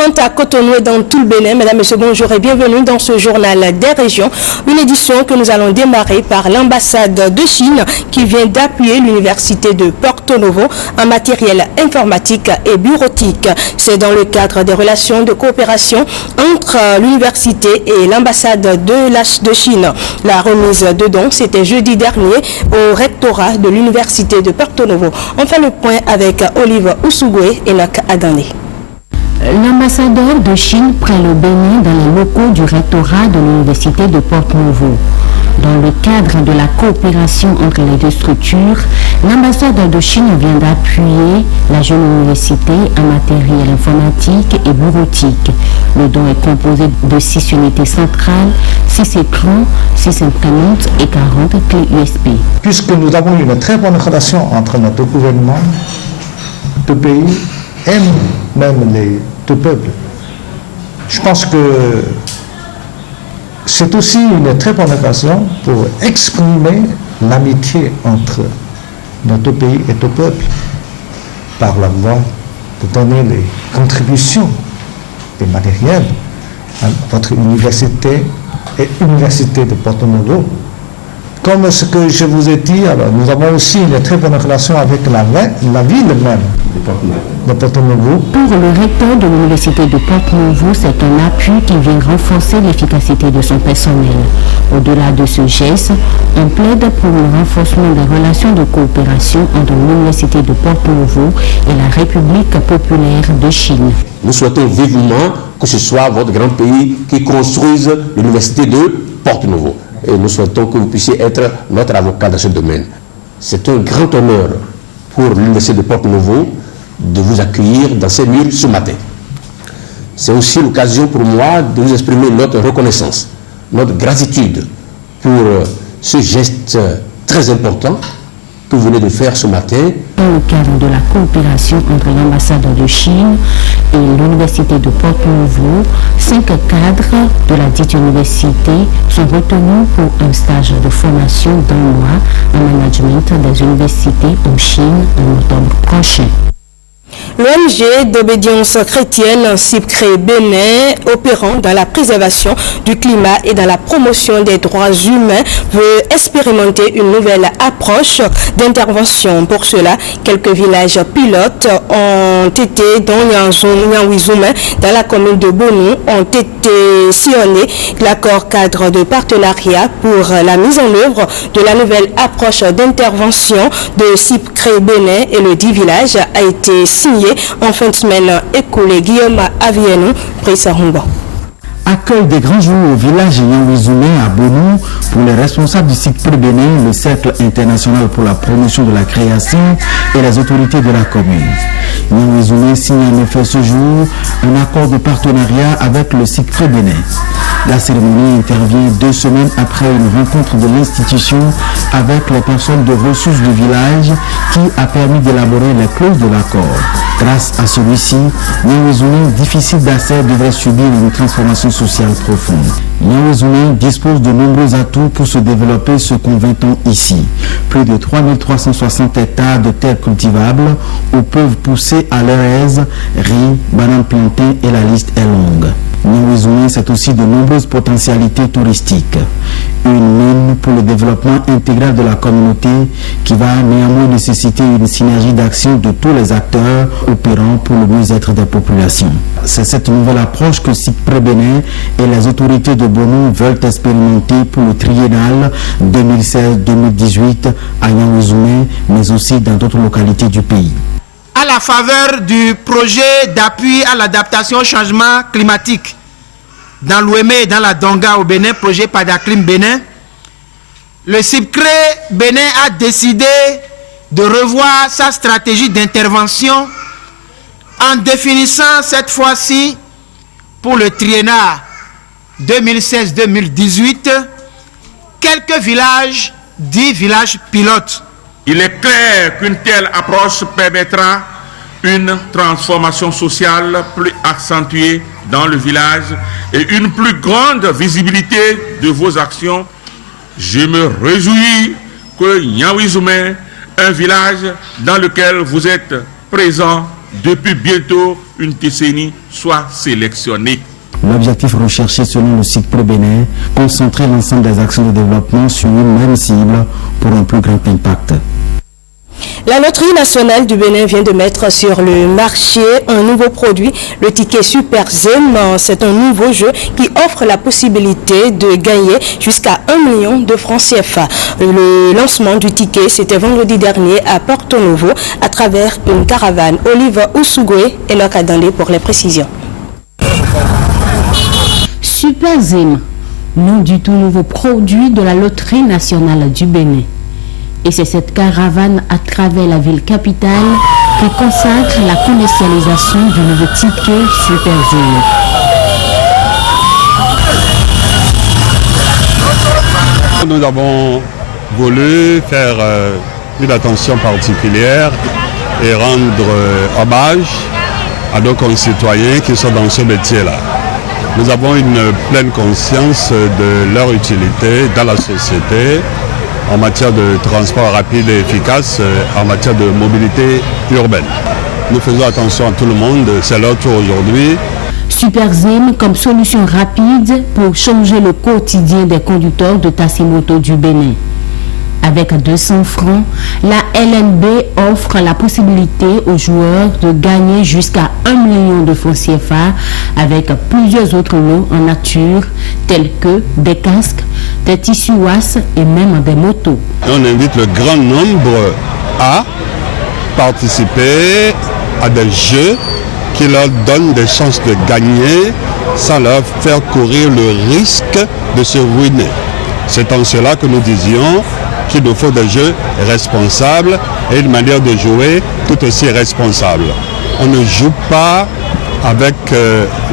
30 à Cotonou et dans tout le Bénin. Mesdames, Messieurs, bonjour et bienvenue dans ce journal des régions. Une édition que nous allons démarrer par l'ambassade de Chine qui vient d'appuyer l'université de Porto Novo en matériel informatique et bureautique. C'est dans le cadre des relations de coopération entre l'université et l'ambassade de Chine. La remise de dons, c'était jeudi dernier au rectorat de l'université de Porto Novo. On fait le point avec Olive Oussougoué et Nak Adane. L'ambassadeur de Chine prend le Bénin dans les locaux du rectorat de l'université de Porto Novo. Dans le cadre de la coopération entre les deux structures, l'ambassadeur de Chine vient d'appuyer la jeune université en matériel informatique et bureautique. Le don est composé de 6 unités centrales, 6 écrans, 6 imprimantes et 40 clés USB. Puisque nous avons une très bonne relation entre notre gouvernement, deux pays et même les deux peuples, je pense que c'est aussi une très bonne occasion pour exprimer l'amitié entre notre pays et nos peuples par la voie de donner les contributions des matériels à votre université et l'université de Porto Novo. Comme ce que je vous ai dit, alors, nous avons aussi une très bonne relation avec la ville même de Porto Novo. Pour le recteur de l'université de Porto Novo, c'est un appui qui vient renforcer l'efficacité de son personnel. Au-delà de ce geste, on plaide pour le renforcement des relations de coopération entre l'université de Porto Novo et la République populaire de Chine. Nous souhaitons vivement que ce soit votre grand pays qui construise l'université de Porto Novo. Et nous souhaitons que vous puissiez être notre avocat dans ce domaine. C'est un grand honneur pour l'université de Porto Novo de vous accueillir dans ces murs ce matin. C'est aussi l'occasion pour moi de vous exprimer notre reconnaissance, notre gratitude pour ce geste très important que vous venez de faire ce matin. Dans le cadre de la coopération entre l'ambassade de Chine et l'université de Porto Novo, 5 cadres de la dite université sont retenus pour un stage de formation d'un mois en management des universités en Chine en octobre prochain. L'ONG d'obédience chrétienne CIPCRE Bénin, opérant dans la préservation du climat et dans la promotion des droits humains, veut expérimenter une nouvelle approche d'intervention. Pour cela, quelques villages pilotes ont été, dont Nyanwizoumé, dans la commune de Bonou, ont été sillonnés. L'accord cadre de partenariat pour la mise en œuvre de la nouvelle approche d'intervention de CIPCRE Bénin et le 10 villages a été signé en fin de semaine écoulée. Guillaume Avienou, Prissa Humba. Accueil des grands jours au village Nyanwizoumé à Bonou pour les responsables du CIPCRE Bénin, le Cercle international pour la promotion de la création et les autorités de la commune. Nyanwizoumé signe en effet ce jour un accord de partenariat avec le CIPCRE Bénin. La cérémonie intervient 2 semaines après une rencontre de l'institution avec les personnes de ressources du village qui a permis d'élaborer les clauses de l'accord. Grâce à celui-ci, Nyanwizoumé, difficile d'accès, devrait subir une transformation sociale profonde. Nyanwizoumé dispose de nombreux atouts pour se développer, se convainc-on ici. Plus de 3360 hectares de terres cultivables où peuvent pousser à leur aise riz, bananes, plantains et la liste est longue. Nyanwizoumé, c'est aussi de nombreuses potentialités touristiques. Une mine pour le développement intégral de la communauté qui va néanmoins nécessiter une synergie d'action de tous les acteurs opérant pour le mieux-être des populations. C'est cette nouvelle approche que CIPCRE Bénin et les autorités de Bonou veulent expérimenter pour le triennal 2016-2018 à Nyanwizoumé, mais aussi dans d'autres localités du pays. À la faveur du projet d'appui à l'adaptation au changement climatique dans l'Ouémé et dans la Donga au Bénin, projet Padaclim Bénin, le CIPCRE Bénin a décidé de revoir sa stratégie d'intervention en définissant cette fois-ci pour le triennat 2016-2018 quelques villages, 10 villages pilotes. Il est clair qu'une telle approche permettra une transformation sociale plus accentuée dans le village et une plus grande visibilité de vos actions. Je me réjouis que Nyanwizoumé, un village dans lequel vous êtes présent, depuis bientôt une décennie, soit sélectionné. L'objectif recherché selon le site pro-Bénin, concentrer l'ensemble des actions de développement sur une même cible pour un plus grand impact. La Loterie nationale du Bénin vient de mettre sur le marché un nouveau produit, le ticket Super Zem. C'est un nouveau jeu qui offre la possibilité de gagner jusqu'à 1 million de francs CFA. Le lancement du ticket, c'était vendredi dernier à Porto Novo à travers une caravane. Olive Oussougoué et Lokadandé pour les précisions. Super Zem, nom du tout nouveau produit de la Loterie nationale du Bénin. Et c'est cette caravane à travers la ville capitale qui consacre la commercialisation du nouveau ticket Super Zem. Nous avons voulu faire une attention particulière et rendre hommage à nos concitoyens qui sont dans ce métier-là. Nous avons une pleine conscience de leur utilité dans la société, en matière de transport rapide et efficace, en matière de mobilité urbaine. Nous faisons attention à tout le monde, c'est leur tour aujourd'hui. Super Zem comme solution rapide pour changer le quotidien des conducteurs de taxi-moto du Bénin. Avec 200 francs, la LNB offre la possibilité aux joueurs de gagner jusqu'à 1 million de francs CFA avec plusieurs autres lots en nature tels que des casques, des tissus wasses et même des motos. On invite le grand nombre à participer à des jeux qui leur donnent des chances de gagner sans leur faire courir le risque de se ruiner. C'est en cela que nous disions qu'il nous faut des jeux responsables et une manière de jouer tout aussi responsable. On ne joue pas avec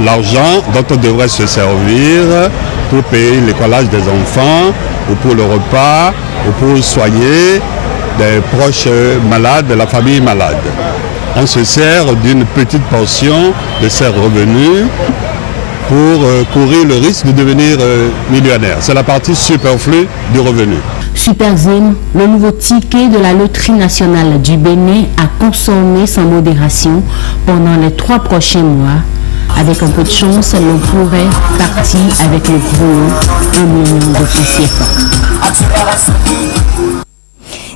l'argent dont on devrait se servir pour payer l'écolage des enfants, ou pour le repas, ou pour soigner des proches malades, de la famille malade. On se sert d'une petite portion de ces revenus pour courir le risque de devenir millionnaire. C'est la partie superflue du revenu. Super Zem, le nouveau ticket de la Loterie nationale du Bénin, à consommer sans modération pendant les 3 prochains mois. Avec un peu de chance, l'on pourrait partir avec le gros 1 million de francs CFA.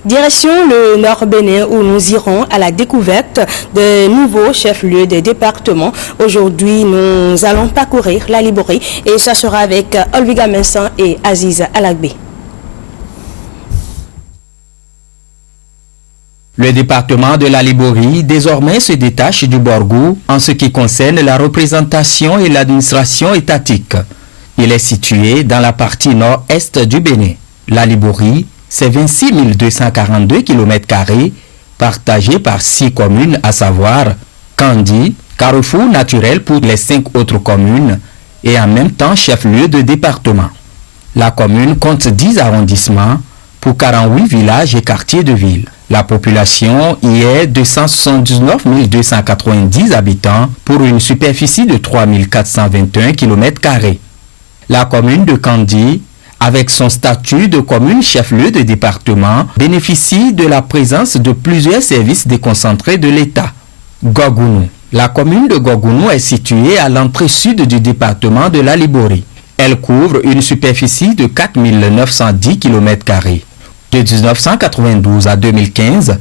Direction le Nord Bénin où nous irons à la découverte de nouveaux chefs-lieux des départements. Aujourd'hui, nous allons parcourir la Liborie et ça sera avec Olviga Mensan et Aziz Alagbe. Le département de la Liborie désormais se détache du Borgou en ce qui concerne la représentation et l'administration étatique. Il est situé dans la partie nord-est du Bénin. La Liborie, c'est 26 242 km² partagés par 6 communes, à savoir Kandi, carrefour naturel pour les 5 autres communes et en même temps chef-lieu de département. La commune compte 10 arrondissements pour 48 villages et quartiers de ville. La population y est de 179 290 habitants pour une superficie de 3 421 km². La commune de Kandi, avec son statut de commune chef-lieu de département, bénéficie de la présence de plusieurs services déconcentrés de l'État. Gogounou. La commune de Gogounou est située à l'entrée sud du département de la Liborie. Elle couvre une superficie de 4 910 km². De 1992 à 2015,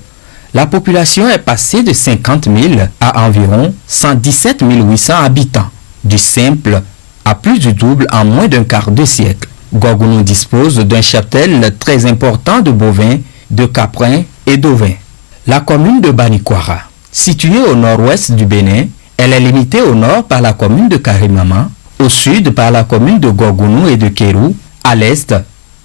la population est passée de 50 000 à environ 117 800 habitants, du simple à plus du double en moins d'un quart de siècle. Gogounou dispose d'un cheptel très important de bovins, de caprins et d'ovins. La commune de Banikwara, située au nord-ouest du Bénin, elle est limitée au nord par la commune de Karimama, au sud par la commune de Gogounou et de Kérou, à l'est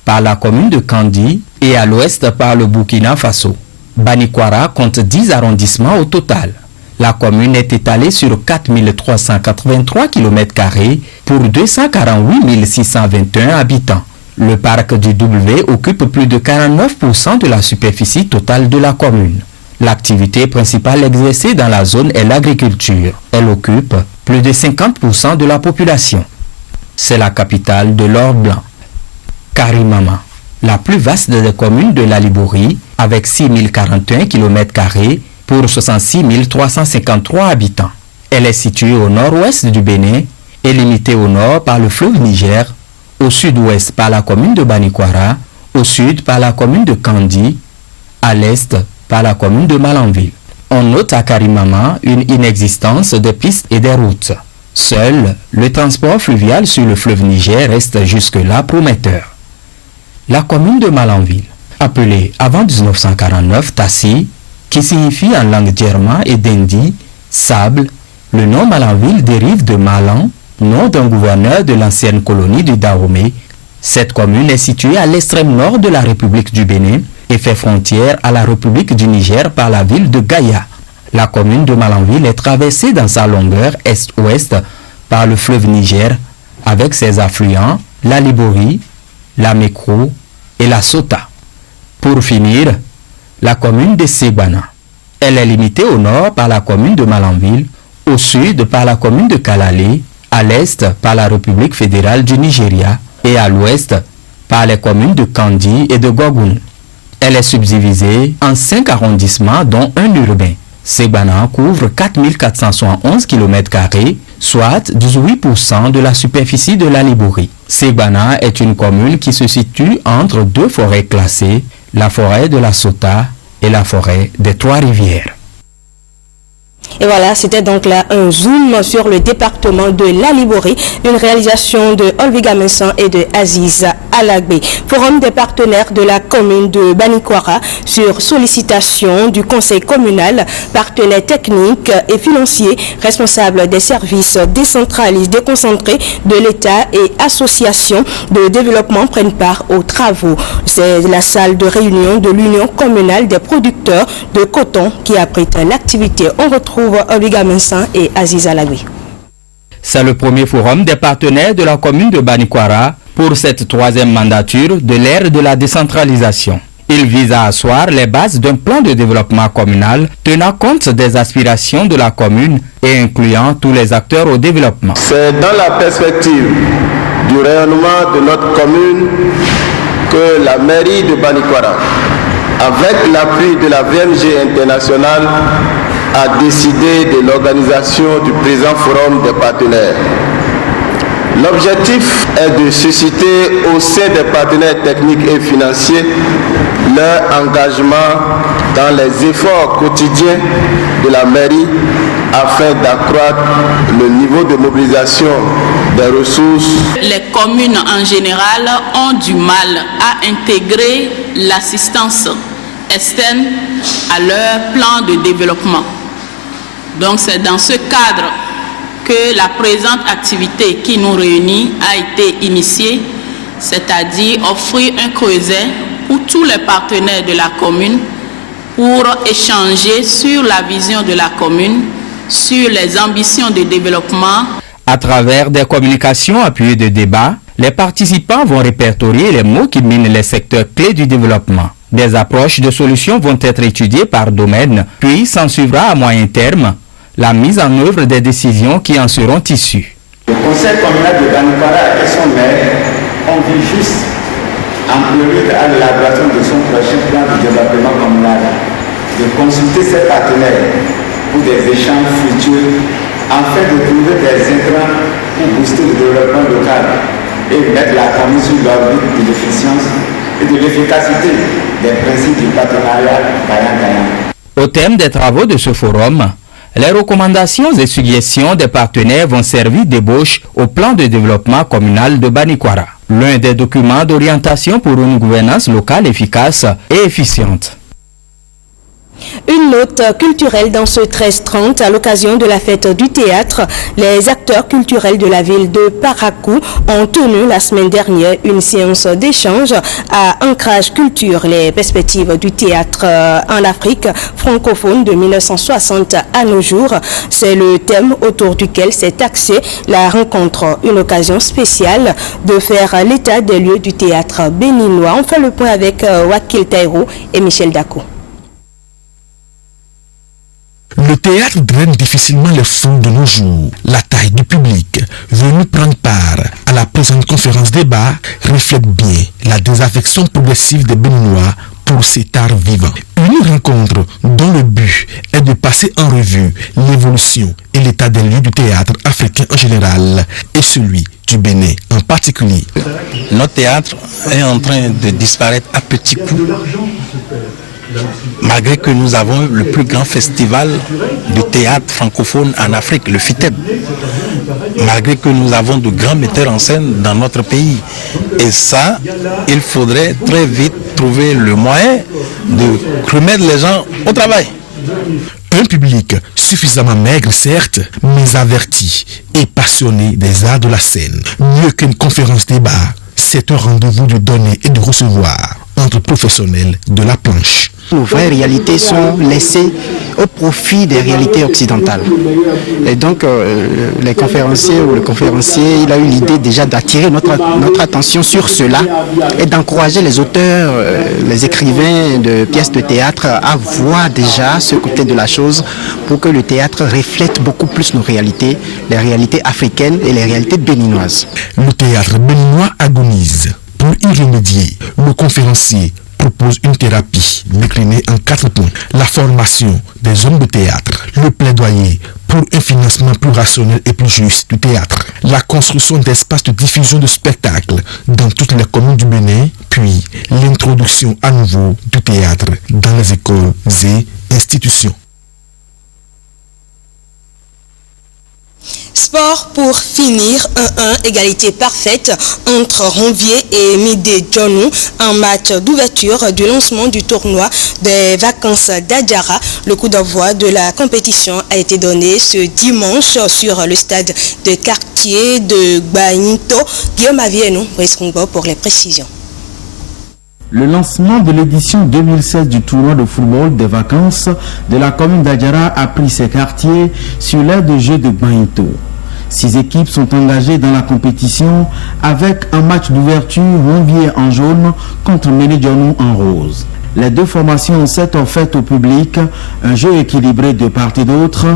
par la commune de Kandi et à l'ouest par le Burkina Faso. Banikwara compte 10 arrondissements au total. La commune est étalée sur 4 383 km² pour 248 621 habitants. Le parc du W occupe plus de 49% de la superficie totale de la commune. L'activité principale exercée dans la zone est l'agriculture. Elle occupe plus de 50% de la population. C'est la capitale de l'or blanc. Karimama, la plus vaste des communes de la Liborie, avec 6 041 km², pour 66 353 habitants. Elle est située au nord-ouest du Bénin et limitée au nord par le fleuve Niger, au sud-ouest par la commune de Banikwara, au sud par la commune de Kandi, à l'est par la commune de Malanville. On note à Karimama une inexistence de pistes et des routes. Seul le transport fluvial sur le fleuve Niger reste jusque-là prometteur. La commune de Malanville, appelée avant 1949 Tassi, qui signifie en langue djerma et dendi sable, le nom Malanville dérive de Malan, nom d'un gouverneur de l'ancienne colonie du Dahomey. Cette commune est située à l'extrême nord de la République du Bénin et fait frontière à la République du Niger par la ville de Gaïa. La commune de Malanville est traversée dans sa longueur est-ouest par le fleuve Niger avec ses affluents, la Libori, la Mékrou et la Sota. Pour finir, la commune de Segbana. Elle est limitée au nord par la commune de Malanville, au sud par la commune de Kalale, à l'est par la République fédérale du Nigeria et à l'ouest par les communes de Kandi et de Gogun. Elle est subdivisée en 5 arrondissements dont un urbain. Segbana couvre 4471 km², soit 18% de la superficie de la Libori. Segbana est une commune qui se situe entre deux forêts classées, la forêt de la Sota et la forêt des Trois-Rivières. Et voilà, c'était donc là un zoom sur le département de la Libori, une réalisation de Olviga Messan et de Aziz Alagbe. Forum des partenaires de la commune de Banikwara sur sollicitation du conseil communal, partenaires techniques et financiers, responsables des services déconcentrés de l'État et associations de développement prennent part aux travaux. C'est la salle de réunion de l'Union communale des producteurs de coton qui abrite l'activité. On retrouve Olviga Messan et Aziz Alagbe. C'est le premier forum des partenaires de la commune de Banikwara pour cette troisième mandature de l'ère de la décentralisation. Il vise à asseoir les bases d'un plan de développement communal tenant compte des aspirations de la commune et incluant tous les acteurs au développement. C'est dans la perspective du rayonnement de notre commune que la mairie de Banikwara, avec l'appui de la VMG internationale, a décidé de l'organisation du présent forum des partenaires. L'objectif est de susciter au sein des partenaires techniques et financiers leur engagement dans les efforts quotidiens de la mairie afin d'accroître le niveau de mobilisation des ressources. Les communes en général ont du mal à intégrer l'assistance externe à leur plan de développement. Donc c'est dans ce cadre que la présente activité qui nous réunit a été initiée, c'est-à-dire offrir un creuset pour tous les partenaires de la commune pour échanger sur la vision de la commune, sur les ambitions de développement. À travers des communications appuyées de débats, les participants vont répertorier les mots qui minent les secteurs clés du développement. Des approches de solutions vont être étudiées par domaine, puis s'en suivra à moyen terme la mise en œuvre des décisions qui en seront issues. Le conseil communal de Banikwara et son maire ont vu juste en priorité à l'élaboration de son prochain plan de développement communal, de consulter ses partenaires pour des échanges futurs afin de trouver des intrants pour booster le développement local et mettre la commune sur l'orbite de l'efficience et de l'efficacité des principes du partenariat gagnant-gagnant. Au thème des travaux de ce forum, les recommandations et suggestions des partenaires vont servir d'ébauche au plan de développement communal de Banikwara, l'un des documents d'orientation pour une gouvernance locale efficace et efficiente. Une note culturelle dans ce 13-30 à l'occasion de la fête du théâtre. Les acteurs culturels de la ville de Parakou ont tenu la semaine dernière une séance d'échange à Ancrage Culture, les perspectives du théâtre en Afrique francophone de 1960 à nos jours. C'est le thème autour duquel s'est axée la rencontre, une occasion spéciale de faire l'état des lieux du théâtre béninois. On fait le point avec Wakil Taïrou et Michel Dako. Le théâtre draine difficilement les fonds de nos jours. La taille du public venu prendre part à la présente conférence débat reflète bien la désaffection progressive des Béninois pour cet art vivant. Une rencontre dont le but est de passer en revue l'évolution et l'état des lieux du théâtre africain en général et celui du Bénin en particulier. Notre théâtre est en train de disparaître à petits coups. Malgré que nous avons le plus grand festival de théâtre francophone en Afrique, le FITEB. Malgré que nous avons de grands metteurs en scène dans notre pays. Et ça, il faudrait très vite trouver le moyen de remettre les gens au travail. Un public suffisamment maigre, certes, mais averti et passionné des arts de la scène. Mieux qu'une conférence débat, c'est un rendez-vous de donner et de recevoir entre professionnels de la planche. Nos vraies réalités sont laissées au profit des réalités occidentales. Et donc, les conférenciers ou le conférencier, il a eu l'idée déjà d'attirer notre attention sur cela et d'encourager les auteurs, les écrivains de pièces de théâtre à voir déjà ce côté de la chose pour que le théâtre reflète beaucoup plus nos réalités, les réalités africaines et les réalités béninoises. Le théâtre béninois agonise. Pour y remédier, le conférencier propose une thérapie déclinée en 4 points. La formation des hommes de théâtre, le plaidoyer pour un financement plus rationnel et plus juste du théâtre, la construction d'espaces de diffusion de spectacles dans toutes les communes du Bénin, puis l'introduction à nouveau du théâtre dans les écoles et institutions. Sport pour finir, 1-1, égalité parfaite entre Ronvier et Midé Djonou en match d'ouverture du lancement du tournoi des vacances d'Adjara. Le coup d'envoi de la compétition a été donné ce dimanche sur le stade de quartier de Gbagnito. Guillaume Avienou, pour les précisions. Le lancement de l'édition 2016 du tournoi de football des vacances de la commune d'Adjara a pris ses quartiers sur l'aire de jeu de Gbagnito. 6 équipes sont engagées dans la compétition avec un match d'ouverture Ronvier en jaune contre Ménédionou en rose. Les deux formations ont cette offerte au public, un jeu équilibré de part et d'autre,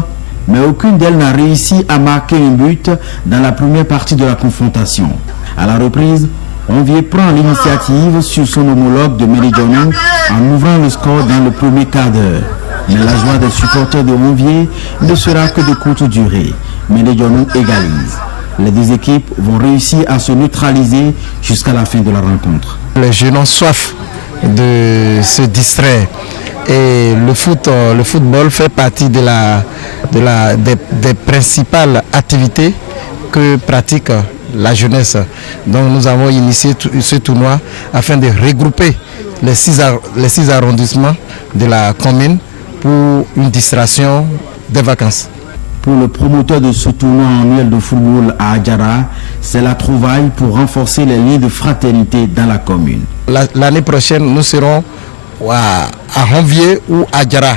mais aucune d'elles n'a réussi à marquer un but dans la première partie de la confrontation. À la reprise, Ronvier prend l'initiative sur son homologue de Ménédionou en ouvrant le score dans le premier quart d'heure. Mais la joie des supporters de Ronvier ne sera que de courte durée. Ménédionou égalise. Les deux équipes vont réussir à se neutraliser jusqu'à la fin de la rencontre. Les jeunes ont soif de se distraire. Et le football fait partie des principales activités que pratique la jeunesse. Donc nous avons initié ce tournoi afin de regrouper les 6 arrondissements de la commune pour une distraction des vacances. Pour le promoteur de ce tournoi annuel de football à Adjara, c'est la trouvaille pour renforcer les liens de fraternité dans la commune. L'année prochaine, nous serons à Ronvier ou à Adjara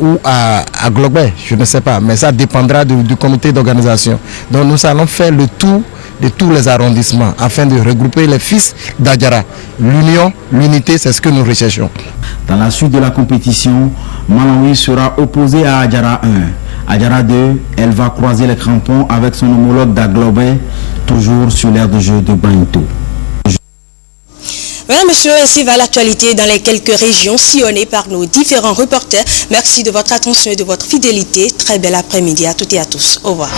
ou à Globé, je ne sais pas, mais ça dépendra du comité d'organisation. Donc nous allons faire le tour de tous les arrondissements afin de regrouper les fils d'Adjara. L'union, l'unité, c'est ce que nous recherchons. Dans la suite de la compétition, Malawi sera opposé à Adjara 1. Adjara 2, elle va croiser les crampons avec son homologue d'Aglobé, toujours sur l'aire de jeu de Gbagnito. Voilà, monsieur, ainsi va l'actualité dans les quelques régions sillonnées par nos différents reporters. Merci de votre attention et de votre fidélité. Très bel après-midi à toutes et à tous. Au revoir.